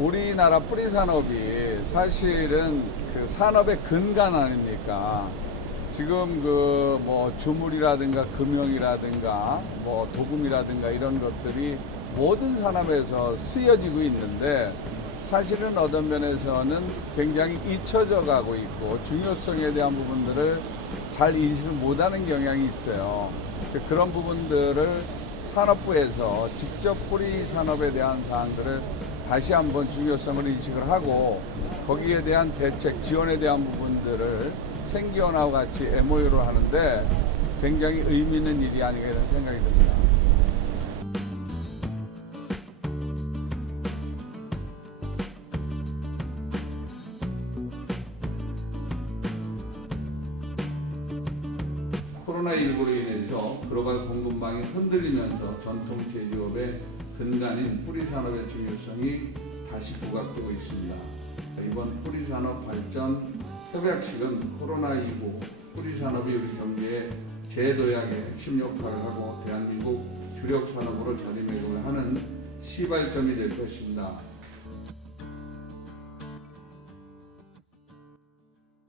우리나라 뿌리 산업이 사실은 그 산업의 근간 아닙니까? 지금 그 뭐 주물이라든가 금형이라든가 뭐 도금이라든가 이런 것들이 모든 산업에서 쓰여지고 있는데 사실은 어떤 면에서는 굉장히 잊혀져 가고 있고 중요성에 대한 부분들을 잘 인식을 못하는 경향이 있어요. 그런 부분들을 산업부에서 직접 뿌리 산업에 대한 사항들을 다시 한번 중요성을 인식을 하고 거기에 대한 대책, 지원에 대한 부분들을 생기원하고 같이 MOU를 하는데 굉장히 의미 있는 일이 아닌가 이런 생각이 듭니다. 코로나19로 인해서 글로벌 공급망이 흔들리면서 전통 제조업의 근간인 뿌리 산업의 중요성이 다시 부각되고 있습니다. 이번 뿌리 산업 발전 협약식은 코로나19 뿌리 산업이 우리 경제의 재도약의 핵심 역할을 하고 대한민국 주력 산업으로 자리매김을 하는 시발점이 될 것입니다.